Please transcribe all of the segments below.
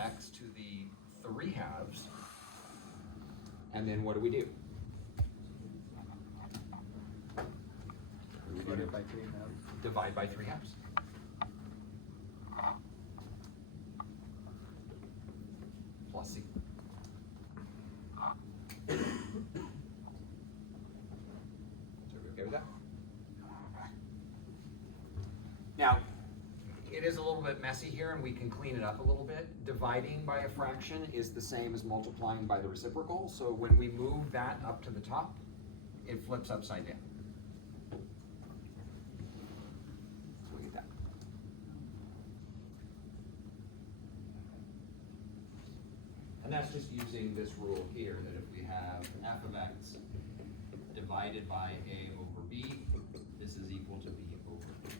x to the 3 halves. And then what do we do? Divided by 3 halves. Divide by 3 halves. Plus c. So are we okay with that? Now, it is a little bit messy here and we can clean it up a little bit. Dividing by a fraction is the same as multiplying by the reciprocal. So when we move that up to the top, it flips upside down. So we get that. And that's just using this rule here, that if we have f of x divided by a over b, this is equal to b over a.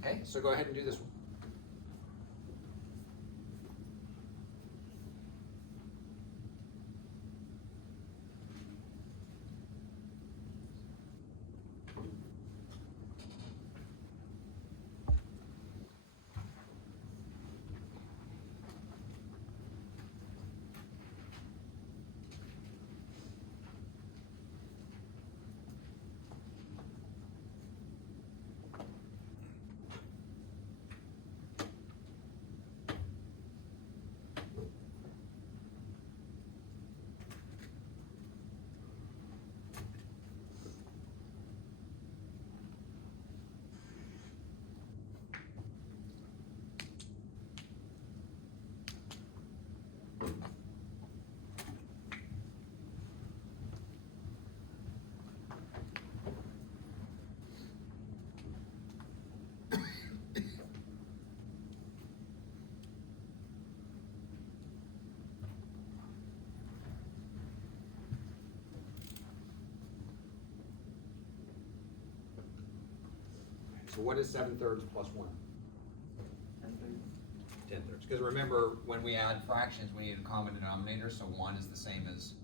Okay, so go ahead and do this one. So what is 7/3 plus 1? 10/3. Because remember, when we add fractions, we need a common denominator, so 1 is the same as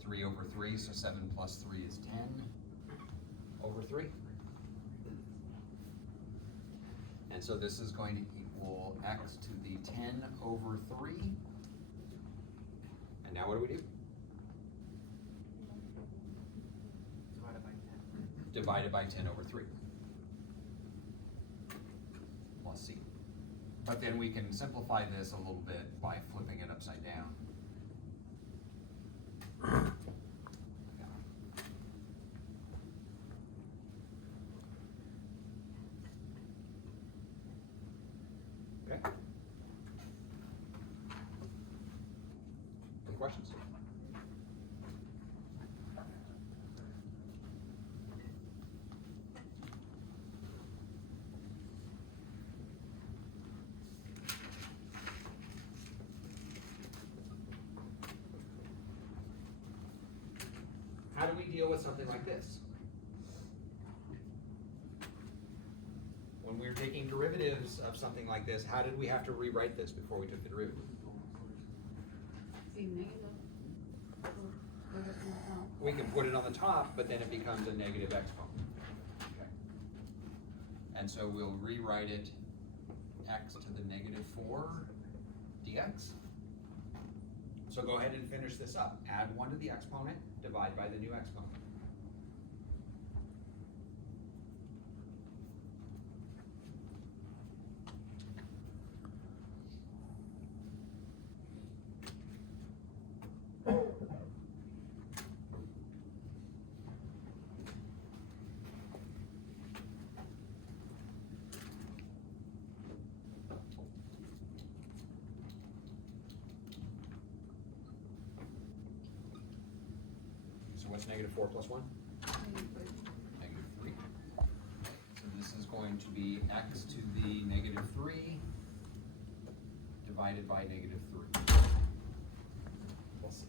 3 over 3, so 7 plus 3 is 10 over 3. And so this is going to equal x to the 10 over 3. And now what do we do? Divided by 10. Divided by 10 over 3. Plus c. But then we can simplify this a little bit by flipping it upside down. Okay. Any questions? How do we deal with something like this? When we were taking derivatives of something like this, how did we have to rewrite this before we took the derivative? We can put it on the top, but then it becomes a negative exponent. Okay. And so we'll rewrite it x to the -4 dx. So go ahead and finish this up. Add 1 to the exponent, divide by the new exponent. So what's -4 plus 1? -3. So this is going to be x to the -3 divided by -3. We'll see.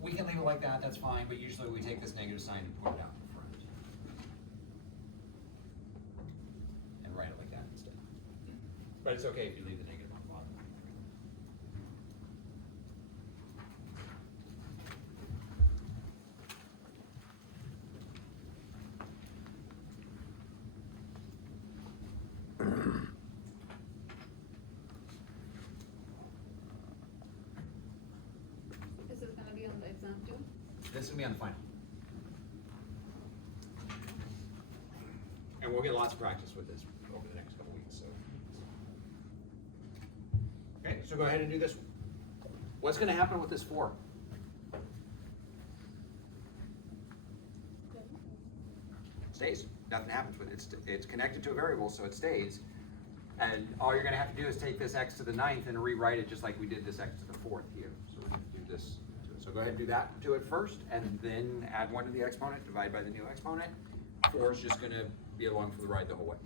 We can leave it like that, that's fine, but usually we take this negative sign and put it out in front. it's okay if you leave the negative on the bottom. This is gonna be on the exam too? This will be on the final. And we'll get lots of practice with this over the next couple weeks, so. Okay, so go ahead and do this one. What's gonna happen with this 4? Stays. Nothing happens with it. It's connected to a variable, so it stays. And all you're gonna have to do is take this x to the 9th and rewrite it just like we did this x to the 4th here. So we're gonna do this. So go ahead and do that to it first, and then add 1 to the exponent, divide by the new exponent. 4 is just gonna be along for the ride the whole way.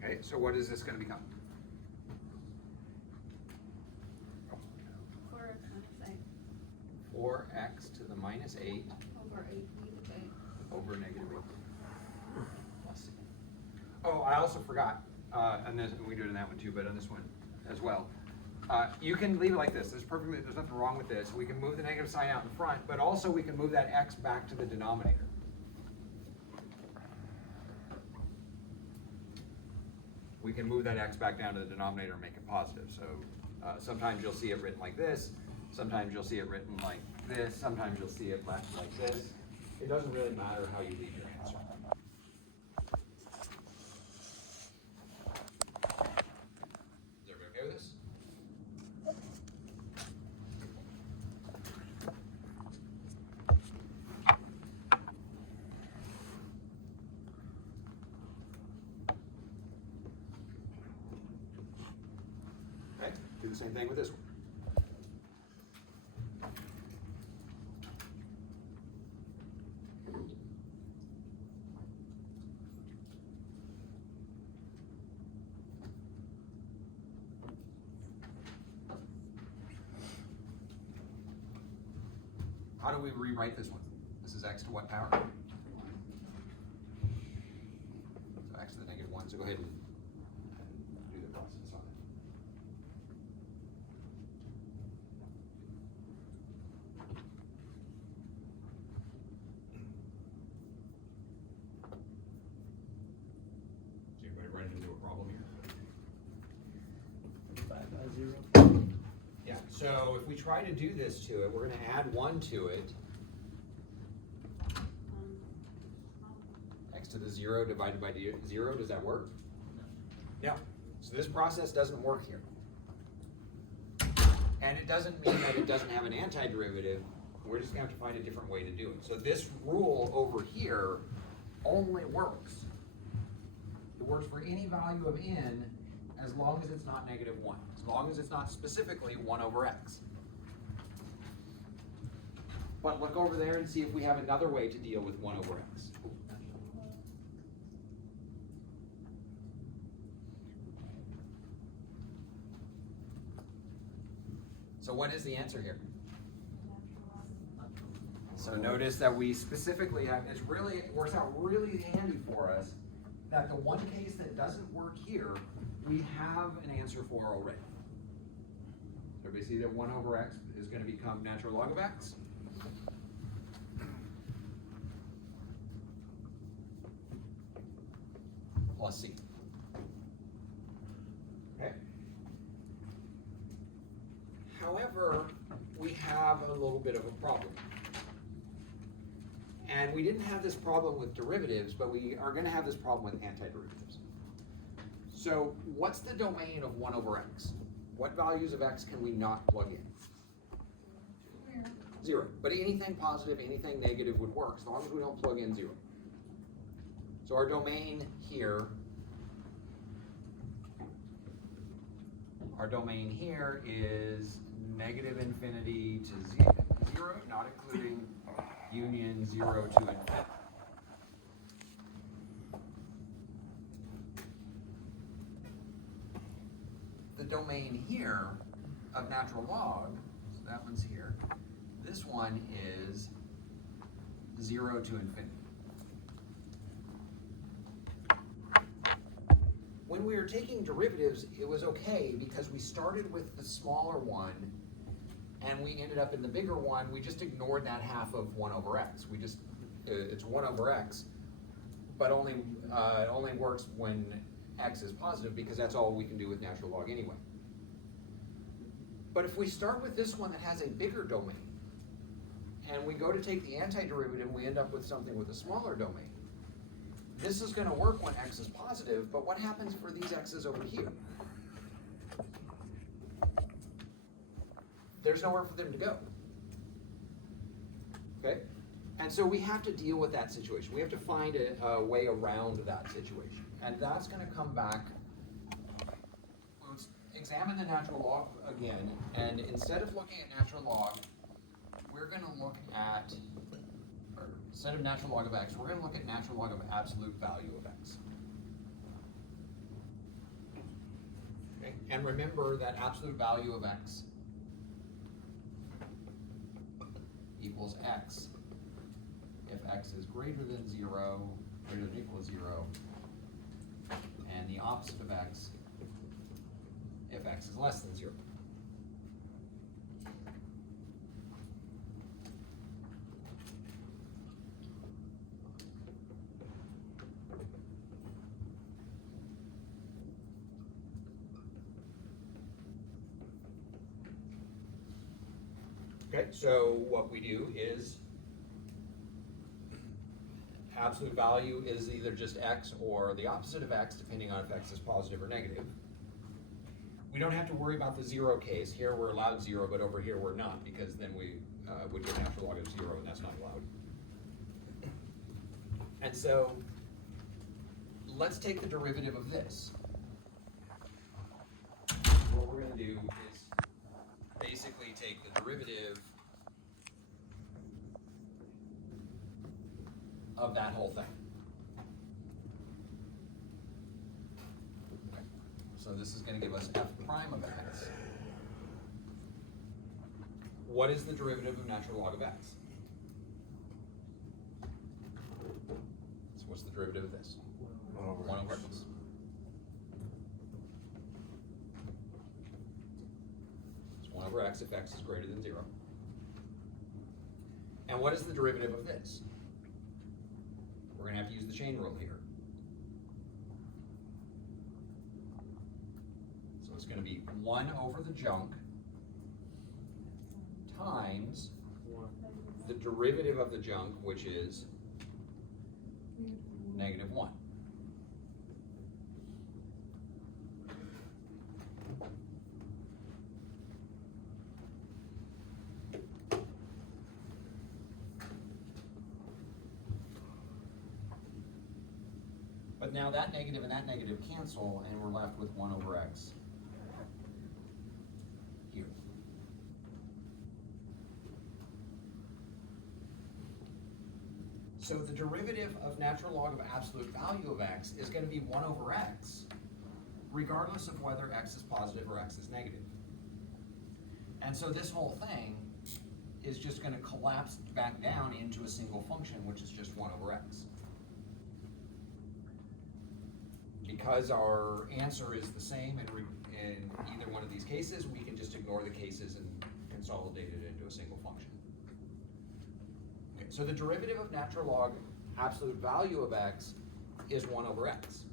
Okay, so what is this gonna become? 4x minus 8 4x to the minus 8 over 8 negative 8. over negative 8. Plus. Oh, I also forgot, and this, we do it in that one too, but on this one as well. You can leave it like this. There's nothing wrong with this. We can move the negative sign out in front, but also we can move that x back to the denominator. We can move that x back down to the denominator and make it positive. So sometimes you'll see it written like this. Sometimes you'll see it written like this. Sometimes you'll see it left like this. It doesn't really matter how you leave your answer. Is everybody okay with this? Okay, do the same thing with this one. How do we rewrite this one? This is x to what power? So x to the negative 1, so go ahead and do the process on it. So anybody run into a problem here? 5 by 0. Yeah, so if we try to do this to it, we're gonna add 1 to it. X to the 0 divided by 0, does that work? No. So this process doesn't work here. And it doesn't mean that it doesn't have an antiderivative. We're just gonna have to find a different way to do it. So this rule over here only works. It works for any value of n as long as it's not negative 1. As long as it's not specifically 1 over x. But look over there and see if we have another way to deal with 1 over x. So what is the answer here? So notice that we specifically have, it works out really handy for us that the one case that doesn't work here, we have an answer for already. Everybody see that 1 over x is going to become natural log of x? plus c. Okay? However, we have a little bit of a problem. And we didn't have this problem with derivatives, but we are going to have this problem with antiderivatives. So what's the domain of 1 over x? What values of x can we not plug in? 0. But anything positive, anything negative would work as long as we don't plug in 0. So our domain here, is negative infinity to 0, not including union 0 to infinity. The domain here of natural log, so that one's here, this one is 0 to infinity. When we were taking derivatives, it was okay because we started with the smaller one and we ended up in the bigger one. We just ignored that half of 1 over x. We just, it's 1 over x, but only, it only works when x is positive because that's all we can do with natural log anyway. But if we start with this one that has a bigger domain, and we go to take the antiderivative, we end up with something with a smaller domain. This is going to work when x is positive, but what happens for these x's over here? There's nowhere for them to go. Okay? And so we have to deal with that situation. We have to find a way around that situation. And that's going to come back. Let's examine the natural log again. And instead of looking at natural log, we're going to look at, or instead of natural log of x, we're going to look at natural log of absolute value of x. Okay? And remember that absolute value of x equals x if x is greater than 0, greater than or equal to 0, and the opposite of x if x is less than 0. Okay, so what we do is absolute value is either just x or the opposite of x, depending on if x is positive or negative. We don't have to worry about the 0 case. Here we're allowed 0, but over here we're not, because then we would get natural log of 0, and that's not allowed. And so let's take the derivative of this. What we're going to do is basically take the derivative of that whole thing. Okay. So this is going to give us f prime of x. What is the derivative of natural log of x? So what's the derivative of this? 1 over x. It's 1 over x if x is greater than 0. And what is the derivative of this? We're going to have to use the chain rule here. So it's going to be 1 over the junk times the derivative of the junk, which is negative 1. But now that negative and that negative cancel, and we're left with 1 over x here. So the derivative of natural log of absolute value of x is going to be 1 over x, regardless of whether x is positive or x is negative. And so this whole thing is just going to collapse back down into a single function, which is just 1 over x. Because our answer is the same in either one of these cases, we can just ignore the cases and consolidate it into a single function. Okay, so the derivative of natural log absolute value of x is 1 over x.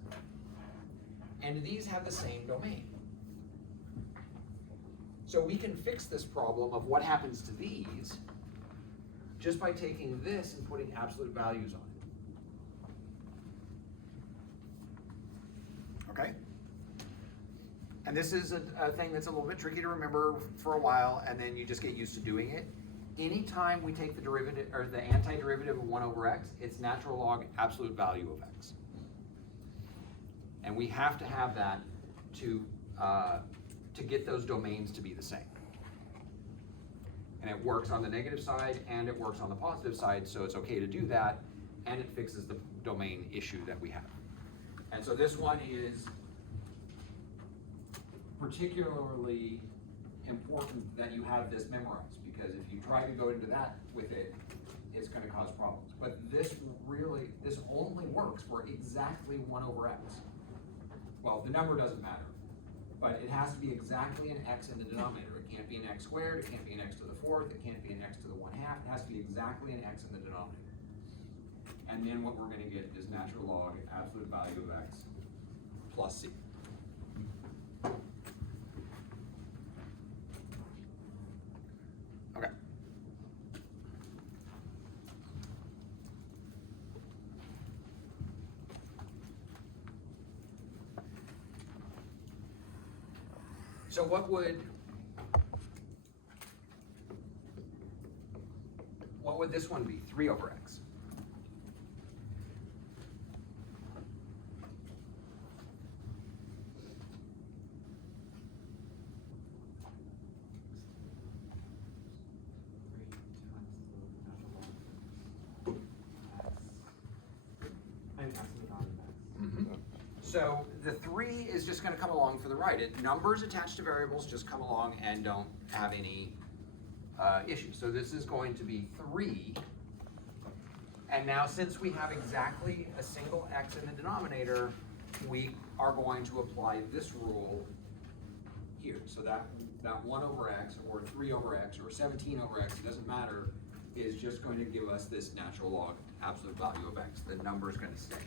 and these have the same domain. So we can fix this problem of what happens to these just by taking this and putting absolute values on it. Okay? And this is a thing that's a little bit tricky to remember for a while, and then you just get used to doing it. Anytime we take the derivative, or the antiderivative of 1 over x, it's natural log absolute value of x. And we have to have that to get those domains to be the same. And it works on the negative side and it works on the positive side, so it's okay to do that, and it fixes the domain issue that we have. And so this one is particularly important that you have this memorized, because if you try to go into that with it, it's going to cause problems. But this only works for exactly 1 over x. Well, the number doesn't matter, but it has to be exactly an x in the denominator. It can't be an x squared, it can't be an x to the 4th, it can't be an x to the 1/2, it has to be exactly an x in the denominator. And then what we're going to get is natural log absolute value of x plus c. Okay. So what would this one be? 3 over x. So the 3 is just going to come along for the ride. Numbers attached to variables just come along and don't have any issues. So this is going to be 3. And now since we have exactly a single x in the denominator, we are going to apply this rule here. So that 1 over x or 3 over x or 17 over x, it doesn't matter, is just going to give us this natural log absolute value of x. The number is going to stay.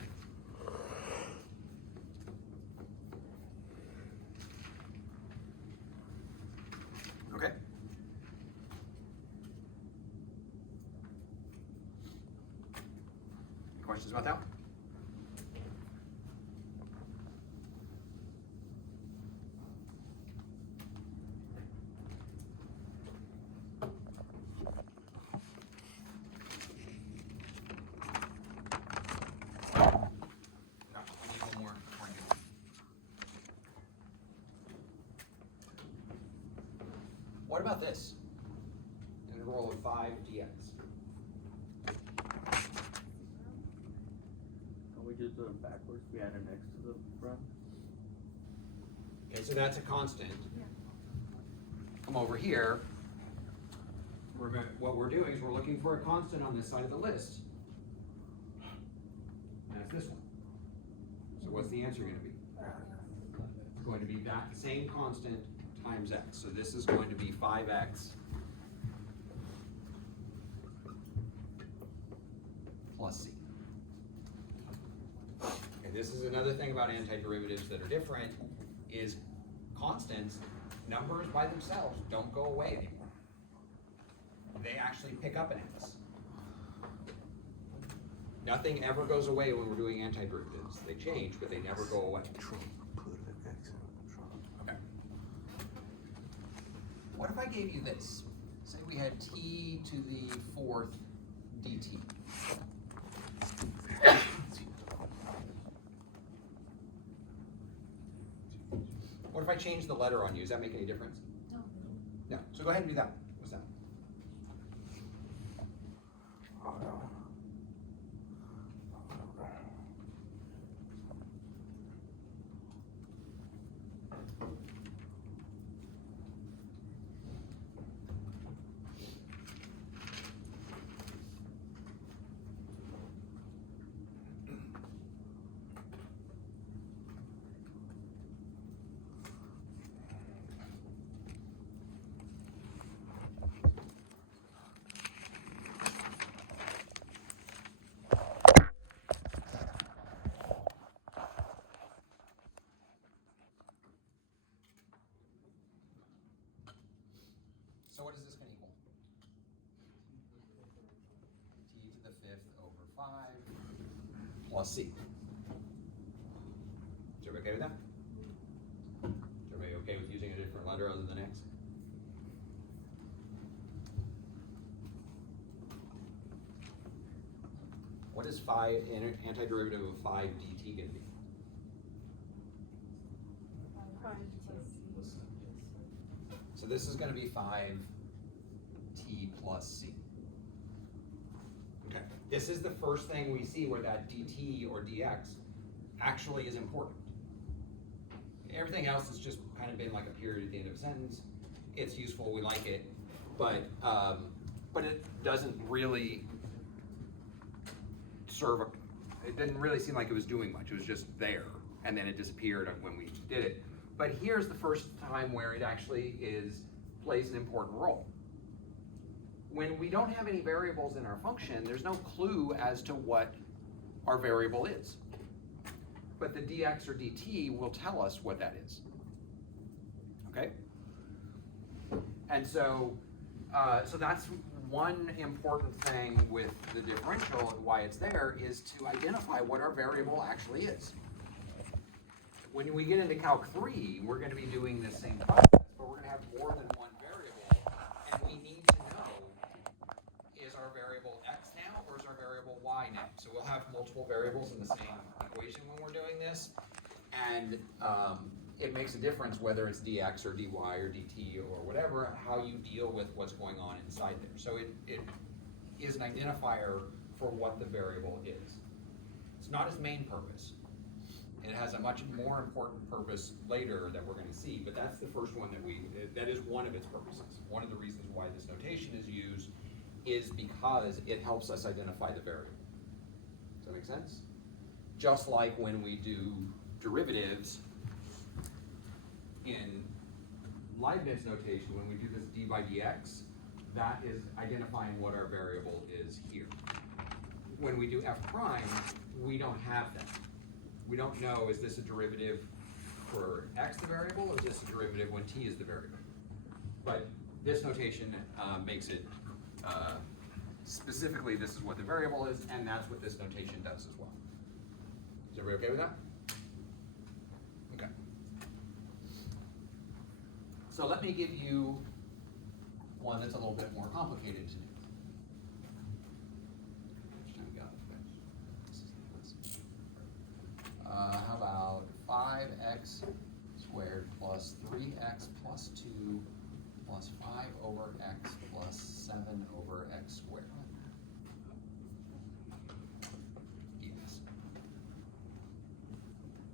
Okay. Questions about that one? No, I need one more before I do. What about this? Integral of 5 dx. Can we just do it backwards? We add an x to the front? Okay, so that's a constant. Come over here. What we're doing is we're looking for a constant on this side of the list. And it's this one. So what's the answer going to be? It's going to be that same constant times x. So this is going to be 5x plus c. Okay, this is another thing about antiderivatives that are different, is constants, numbers by themselves don't go away anymore. They actually pick up an x. Nothing ever goes away when we're doing antiderivatives. They change, but they never go away. Okay. What if I gave you this? Say we had t to the 4th dt. What if I change the letter on you? Does that make any difference? No. No. So go ahead and do that. What's that? 5 plus c. Is everybody okay with that? Is everybody okay with using a different letter other than x? What is antiderivative of 5 dt going to be? So this is going to be 5t plus c. Okay. This is the first thing we see where that dt or dx actually is important. Everything else has just kind of been like a period at the end of a sentence. It's useful, we like it, but it doesn't really serve it didn't really seem like it was doing much. It was just there, and then it disappeared when we did it. But here's the first time where it actually plays an important role. When we don't have any variables in our function, there's no clue as to what our variable is. But the dx or dt will tell us what that is. Okay? And so that's one important thing with the differential and why it's there is to identify what our variable actually is. When we get into Calc 3, we're going to be doing this same process, but we're going to have more than one variable, and we need to know, is our variable x now, or is our variable y now? So we'll have multiple variables in the same equation when we're doing this, and it makes a difference whether it's dx or dy or dt or whatever, how you deal with what's going on inside there. So it is an identifier for what the variable is. It's not its main purpose. It has a much more important purpose later that we're going to see, but that's the first one that is one of its purposes. One of the reasons why this notation is used is because it helps us identify the variable. Does that make sense? Just like when we do derivatives in Leibniz notation, when we do this d by dx, that is identifying what our variable is here. When we do f prime, we don't have that. We don't know, is this a derivative for x the variable, or is this a derivative when t is the variable? But this notation makes it, specifically this is what the variable is, and that's what this notation does as well. Is everybody okay with that? Okay. So let me give you one that's a little bit more complicated to do. How about 5x squared plus 3x plus 2 plus 5 over x plus 7 over x squared? Yes.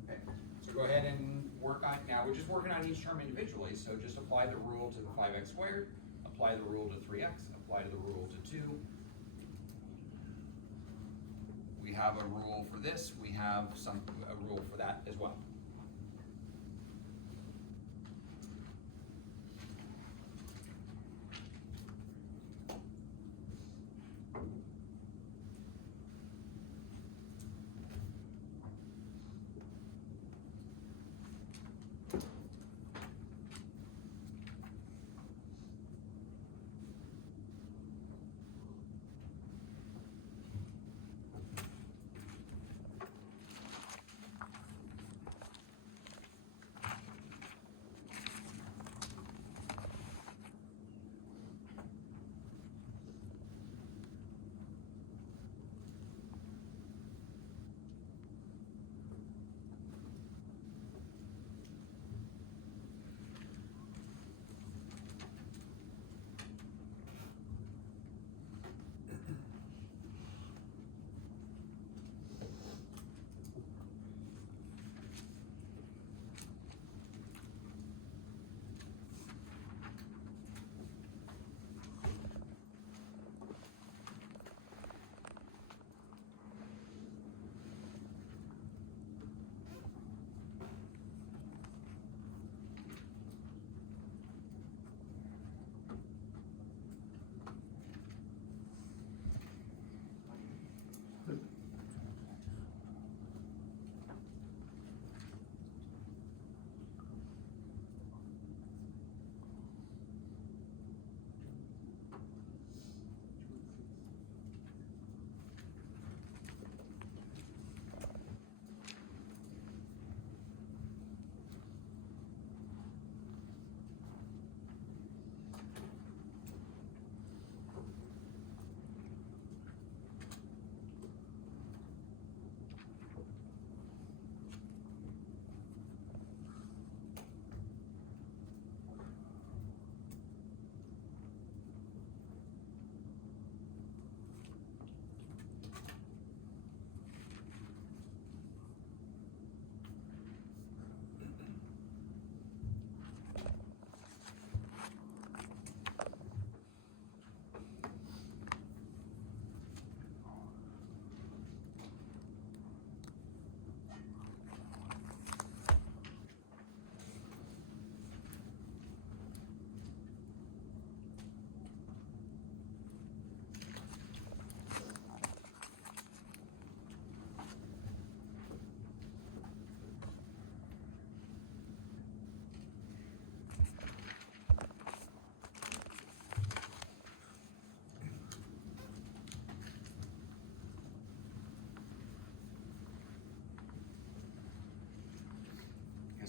Okay, so go ahead and work on, now we're just working on each term individually, so just apply the rule to the 5x squared, apply the rule to 3x, apply to the rule to 2. We have a rule for this, we have a rule for that as well.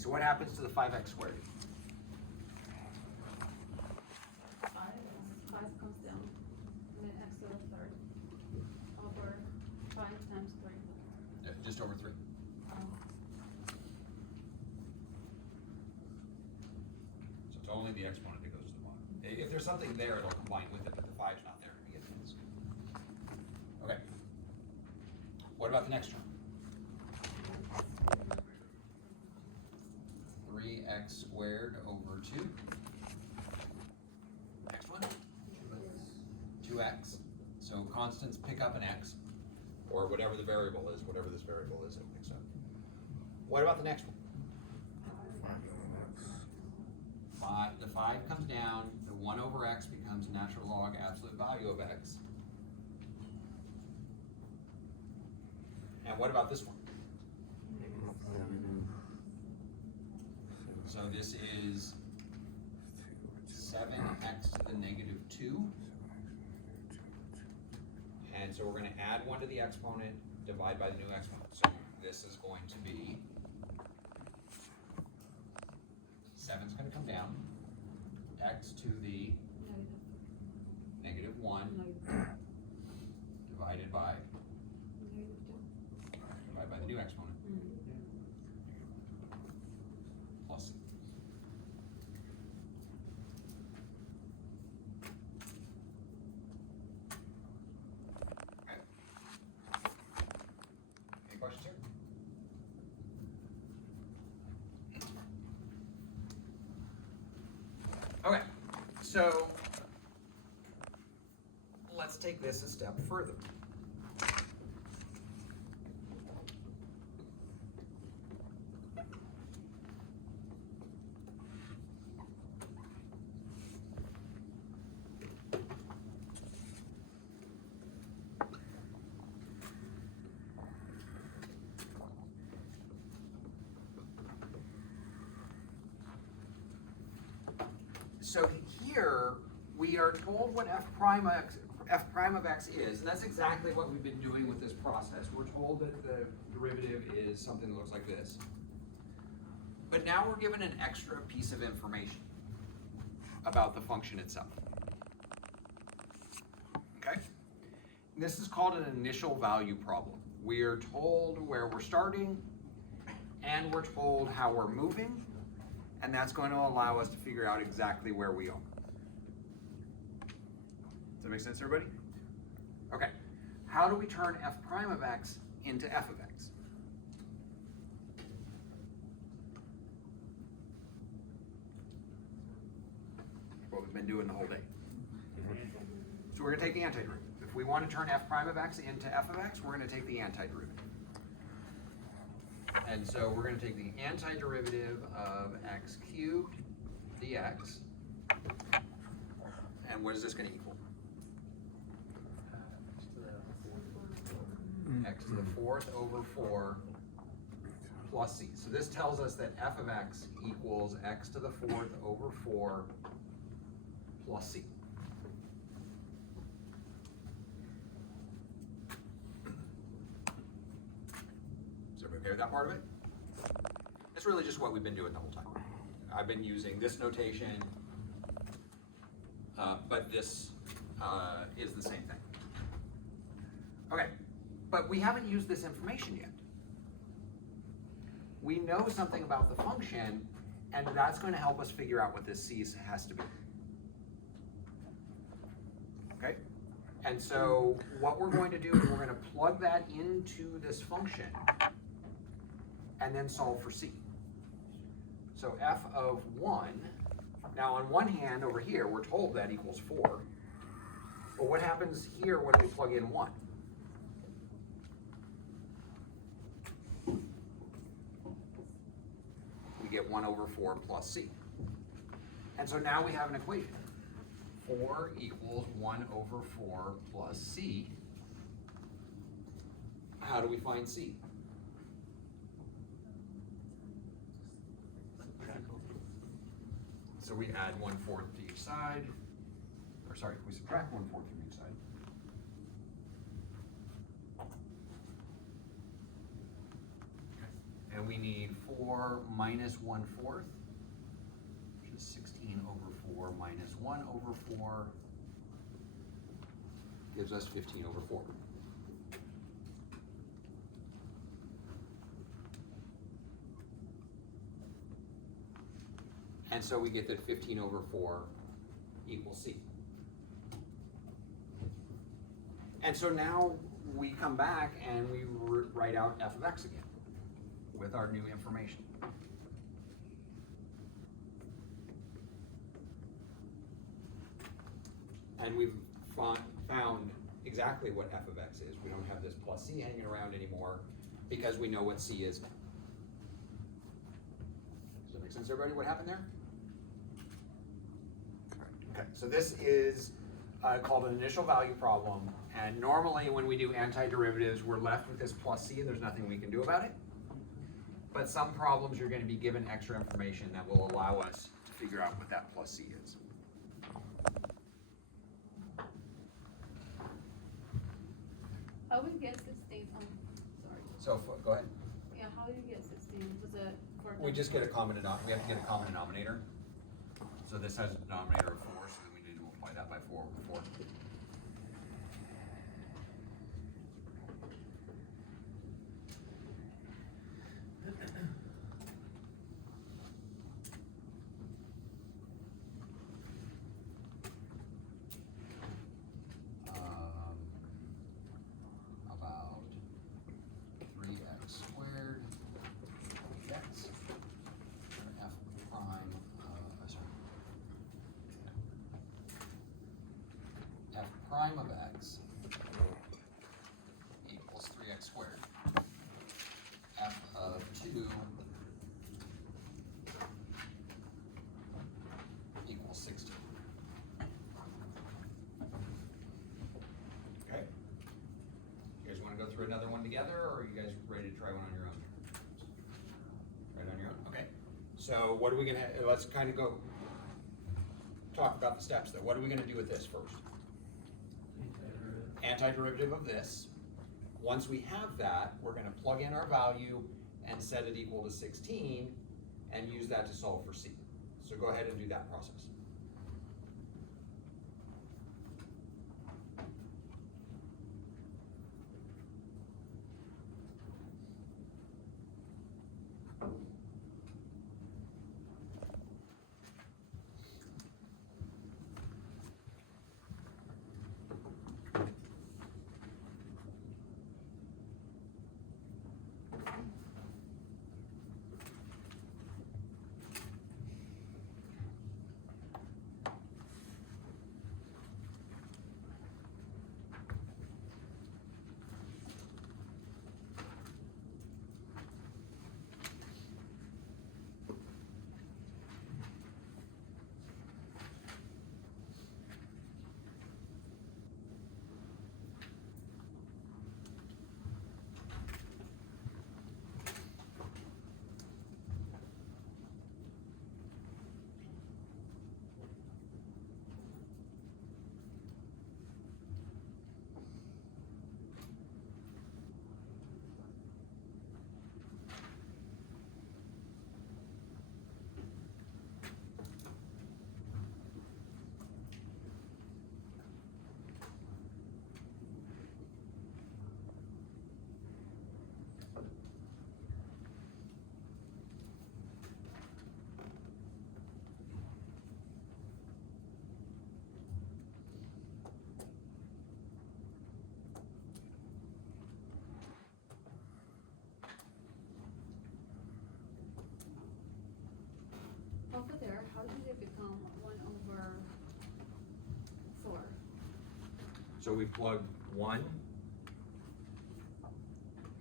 so what happens to the 5x squared? Five comes down, and then x to the third, over 5 times 3. Just over 3. So it's only the exponent that goes to the bottom. If there's something there, it'll combine with it, but the 5's not there. You get this. Okay. What about the next term? 3x squared over 2. Next one? 2x. So constants pick up an x, or whatever the variable is, whatever this variable is, it picks up. What about the next one? 5. The 5 comes down, the 1 over x becomes natural log absolute value of x. And what about this one? So this is 7x to the negative 2. And so we're going to add 1 to the exponent, divide by the new exponent. So this is going to be 7's going to come down, x to the negative 1 divided by the new exponent plus c. Okay. Any questions here? Okay, so let's take this a step further. So here we are told what f prime of x is, and that's exactly what we've been doing with this process. We're told that the derivative is something that looks like this. But now we're given an extra piece of information about the function itself. Okay? This is called an initial value problem. We are told where we're starting, and we're told how we're moving, and that's going to allow us to figure out exactly where we are. Does that make sense, everybody? Okay. How do we turn f prime of x into f of x? What we've been doing the whole day. So we're going to take the antiderivative. If we want to turn f prime of x into f of x, we're going to take the antiderivative. And so we're going to take the antiderivative of x cubed dx. And what is this going to equal? X to the 4th over 4 plus c. So this tells us that f of x equals x to the 4th over 4 plus c. Is everybody okay with that part of it? It's really just what we've been doing the whole time. I've been using this notation, but this is the same thing. Okay, but we haven't used this information yet. We know something about the function, and that's going to help us figure out what this c has to be. Okay? And so what we're going to do is we're going to plug that into this function and then solve for c. So f of 1, now on one hand over here, we're told that equals 4. But what happens here when we plug in 1? We get 1 over 4 plus c. And so now we have an equation. 4 equals 1 over 4 plus c. How do we find c? So we add 1/4 to each side, or sorry, we subtract 1/4 from each side. Okay. And we need 4 minus 1/4, which is 16 over 4 minus 1 over 4, gives us 15 over 4. And so we get that 15 over 4 equals C. And so now we come back and we write out f of x again with our new information. And we've found exactly what f of x is. We don't have this plus c hanging around anymore because we know what c is now. Does that make sense, everybody, what happened there? Okay, so this is called an initial value problem, and normally when we do antiderivatives, we're left with this plus c and there's nothing we can do about it. But some problems you're going to be given extra information that will allow us to figure out what that plus c is. How we get 16? Sorry. So go ahead. Yeah, how do you get 16? Was it for? We just get a common denominator. We have to get a common denominator. So this has a denominator of 4, so then we need to multiply that by 4 over 4. About 3x squared x f prime, f prime of x equals 3x squared. F of 2 equals 16. Okay. You guys want to go through another one together, or are you guys ready to try one on your own? Right on your own? Okay. So what are we going to, let's kind of go talk about the steps though. What are we going to do with this first? Antiderivative of this. Once we have that, we're going to plug in our value and set it equal to 16 and use that to solve for C. So go ahead and do that process. Over there, how did it become 1 over 4? So we plug 1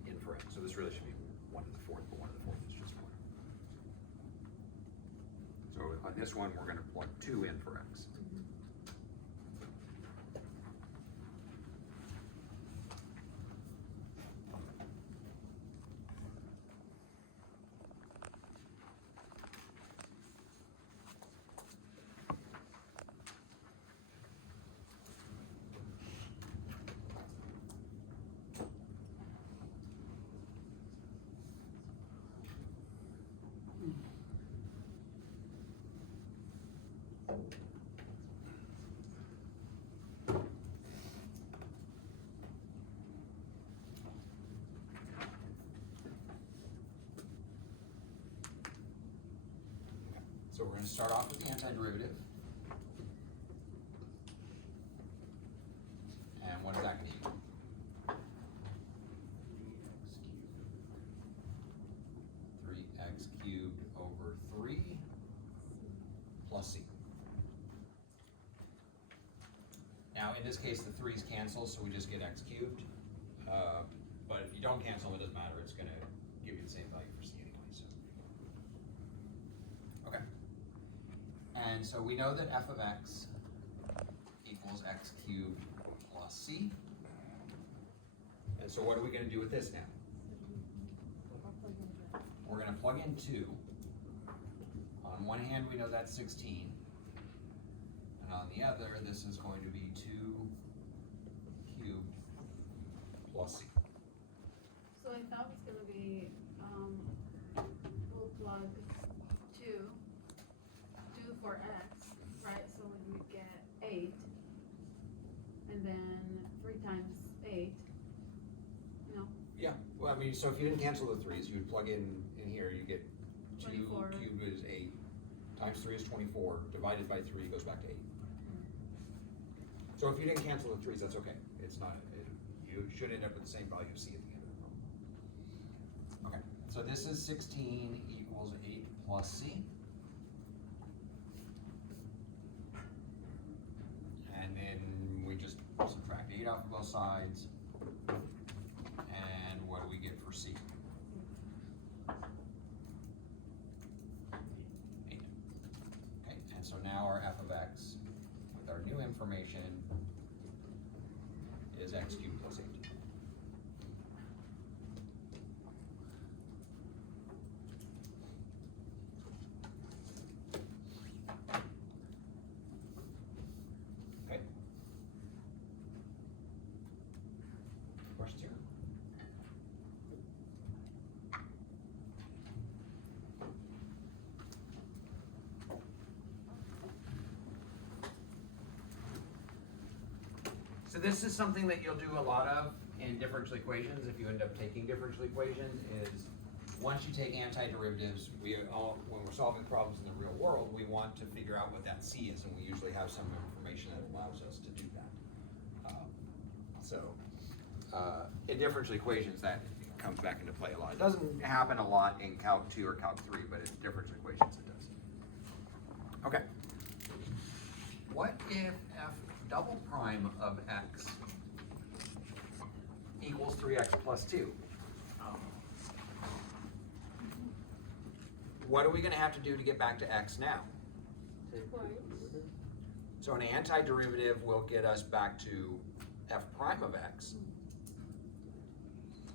in for x. So this really should be 1 to the 4th, but 1 to the 4th is just 1. So on this one, we're going to plug 2 in for x. So we're gonna start off with the antiderivative. And what is that gonna equal? 3x cubed over 3 plus c. Now, in this case, the 3's cancel, so we just get x cubed. But if you don't cancel, it doesn't matter. It's gonna give you the same value for c anyway, so. Okay. And so we know that f of x equals x cubed plus c. And so what are we gonna do with this now? We're gonna plug in 2. On one hand, we know that's 16. And on the other, this is going to be 2 cubed plus c. So I thought it's gonna be, we'll plug 2 for x, right? So we would get 8. And then 3 times 8. No, Yeah, well, I mean, so if you didn't cancel the 3's, you would plug in here, you get 2 24. cubed is 8, times 3 is 24, divided by 3 goes back to 8. So if you didn't cancel the 3's, that's okay. It's not, you should end up with the same value of c at the end of the problem. Okay, so this is 16 equals 8 plus c. And then we just subtract 8 off of both sides. And what do we get for c? 8. Okay, and so now our f of x, with our new information, is x cubed plus 8. Okay. Questions here? So this is something that you'll do a lot of in differential equations, if you end up taking differential equations, is once you take antiderivatives, when we're solving problems in the real world, we want to figure out what that c is, and we usually have some information that allows us to do that. In differential equations, that comes back into play a lot. It doesn't happen a lot in Calc 2 or Calc 3, but in differential equations it does. Okay. What if f double prime of x equals 3x plus 2? What are we going to have to do to get back to x now? So an antiderivative will get us back to f prime of x.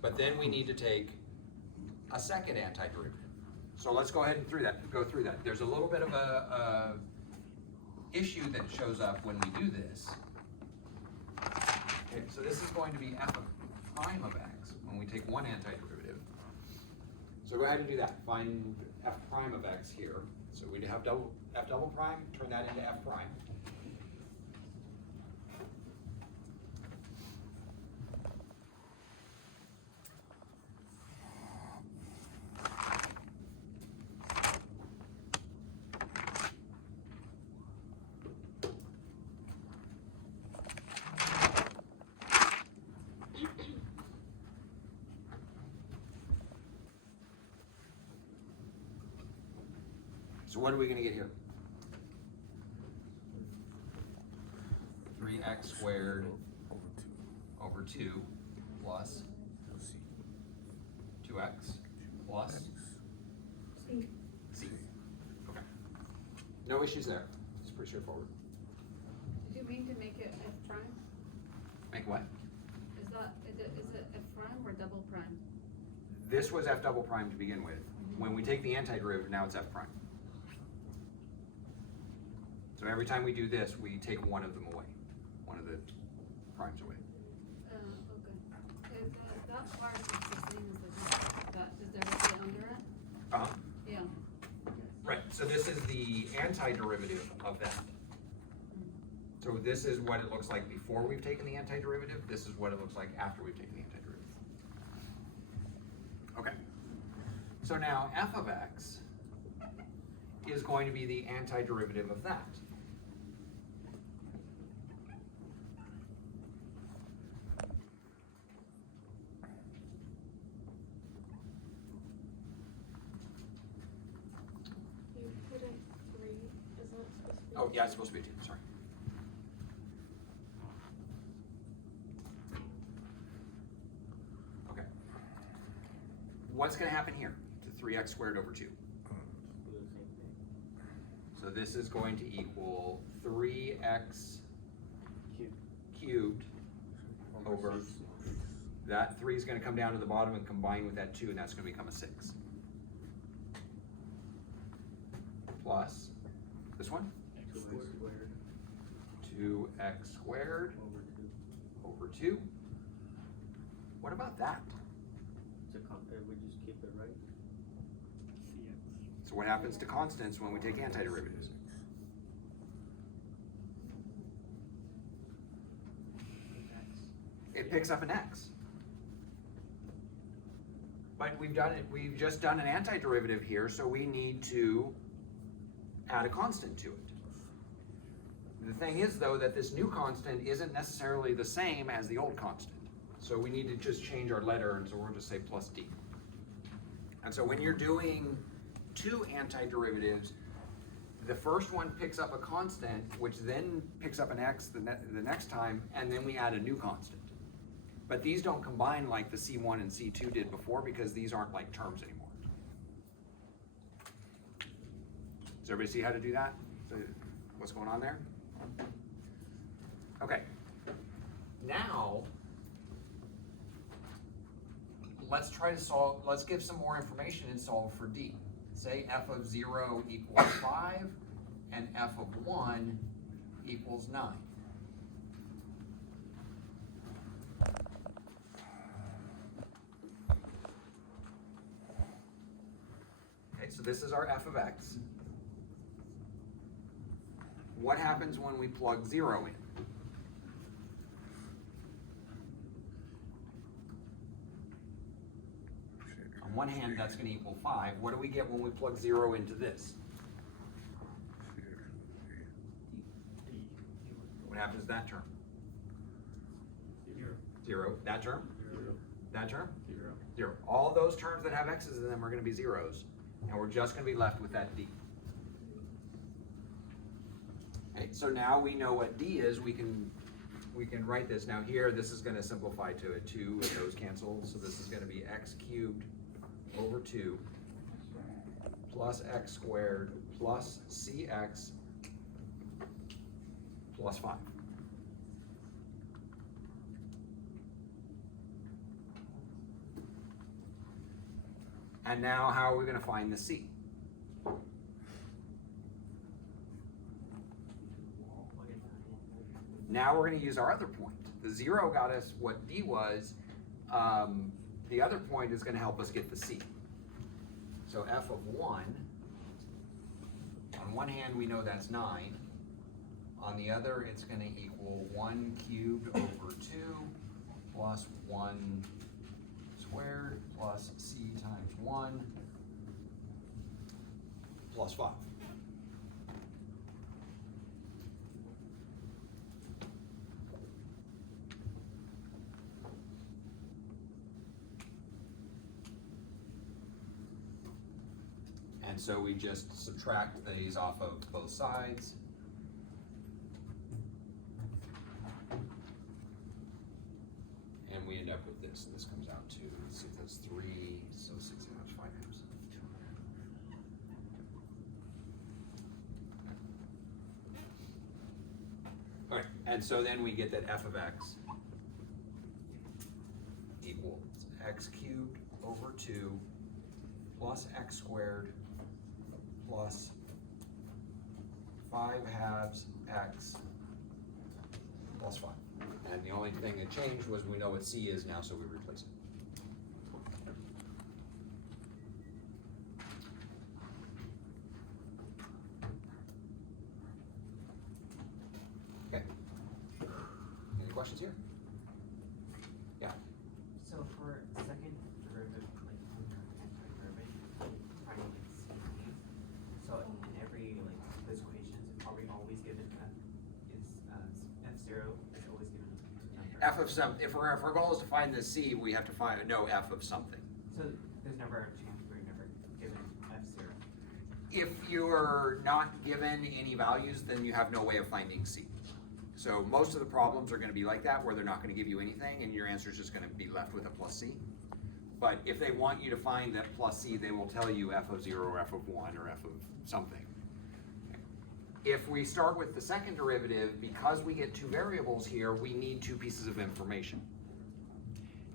But then we need to take a second antiderivative. So let's go ahead and go through that. There's a little bit of a issue that shows up when we do this. Okay, so this is going to be f of prime of x when we take one antiderivative. So go ahead and do that. Find f prime of x here. So we have f double prime, turn that into f prime. So what are we going to get here? 3x squared over 2 plus 2x plus c. Okay. No issues there. It's pretty straightforward. did you mean to make it f prime? Make what? Is it f prime or double prime? This was f double prime to begin with. When we take the antiderivative, now it's f prime. So every time we do this, we take one of them away, one of the primes away. Okay. That part is the same as that, is directly under it? Uh-huh. Yeah. Right, so this is the antiderivative of that. So this is what it looks like before we've taken the antiderivative. This is what it looks like after we've taken the antiderivative. Okay. So now f of x is going to be the antiderivative of that. You put in 3, isn't it supposed to be? Oh, yeah, it's supposed to be a 2, sorry. Okay. What's gonna happen here to 3x squared over 2? Do the same thing. So this is going to equal 3x cubed over, that 3 is gonna come down to the bottom and combine with that 2, and that's gonna become a 6. Plus, this one, 2x squared 2x squared over 2. over 2. What about that? We just keep it right. So what happens to constants when we take antiderivatives? It picks up an x. But we've just done an antiderivative here, so we need to add a constant to it. The thing is, though, that this new constant isn't necessarily the same as the old constant. So we need to just change our letter, and so we'll just say plus d. And so when you're doing 2 antiderivatives, the first one picks up a constant, which then picks up an x the next time, and then we add a new constant. But these don't combine like the C1 and C2 did before, because these aren't like terms anymore. Does everybody see how to do that? So what's going on there? Okay. Now, let's try to solve, let's give some more information and solve for D. Say f of 0 equals 5 and f of 1 equals 9. Okay, so this is our f of x. What happens when we plug 0 in? On one hand, that's going to equal 5. What do we get when we plug 0 into this? What happens to that term? 0. That term? 0. That term? 0. 0. All those terms that have x's in them are going to be zeros, and we're just going to be left with that d. Okay, so now we know what d is. We can write this. Now here, this is going to simplify to a 2, and those cancel. So this is going to be x cubed over 2 plus x squared plus cx plus 5. And now how are we going to find the c? Now we're going to use our other point. The 0 got us what d was. The other point is going to help us get the c. So f of 1, on one hand we know that's 9. On the other, it's going to equal 1 cubed over 2 plus 1 squared plus c times 1 plus 5. And so we just subtract these off of both sides. And we end up with this. This comes out to, let's see if that's 3, so 6 times 5 times 200. Okay, and so then we get that f of x equals x cubed over 2 plus x squared plus 5 halves x plus 5. And the only thing that changed was we know what c is now, so we replace it. Okay. Any questions here? Yeah. So for second derivative, like antiderivative, finding c, so of some, if our goal is to find the C, we have to know f of something. So there's never a chance we're never given F0. If you're not given any values, then you have no way of finding C. So most of the problems are gonna be like that, where they're not gonna give you anything, and your answer is just gonna be left with a plus C. But if they want you to find that plus C, they will tell you f of 0 or f of 1 or f of something. If we start with the second derivative, because we get two variables here, we need two pieces of information.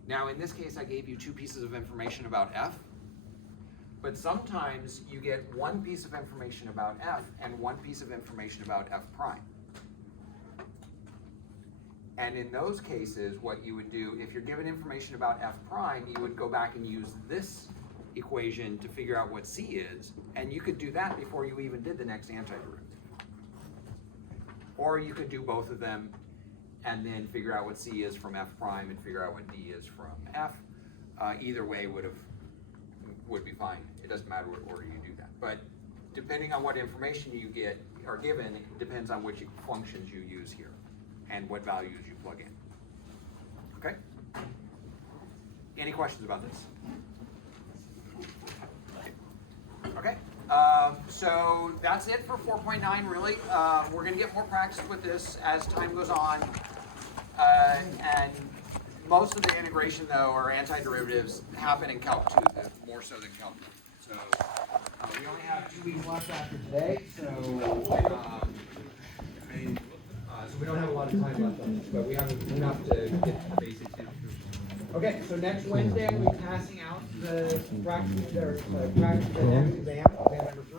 Now in this case, I gave you two pieces of information about f, but sometimes you get one piece of information about f and one piece of information about f prime. And in those cases, what you would do, if you're given information about f prime, you would go back and use this equation to figure out what c is, and you could do that before you even did the next antiderivative. Or you could do both of them and then figure out what c is from f prime and figure out what d is from f. Either way would be fine. It doesn't matter what order you do that. But depending on what information you are given, it depends on which functions you use here and what values you plug in. Okay? Any questions about this? Okay, so that's it for 4.9 really. We're gonna get more practice with this as time goes on. And most of the integration though, or antiderivatives, happen in Calc 2, more so than Calc 1. So we only have 2 weeks left after today, so we don't have a lot of time left on this, but we have enough to get the basics down. Okay, so next Wednesday I'm going to be passing out the practice, the exam number 3.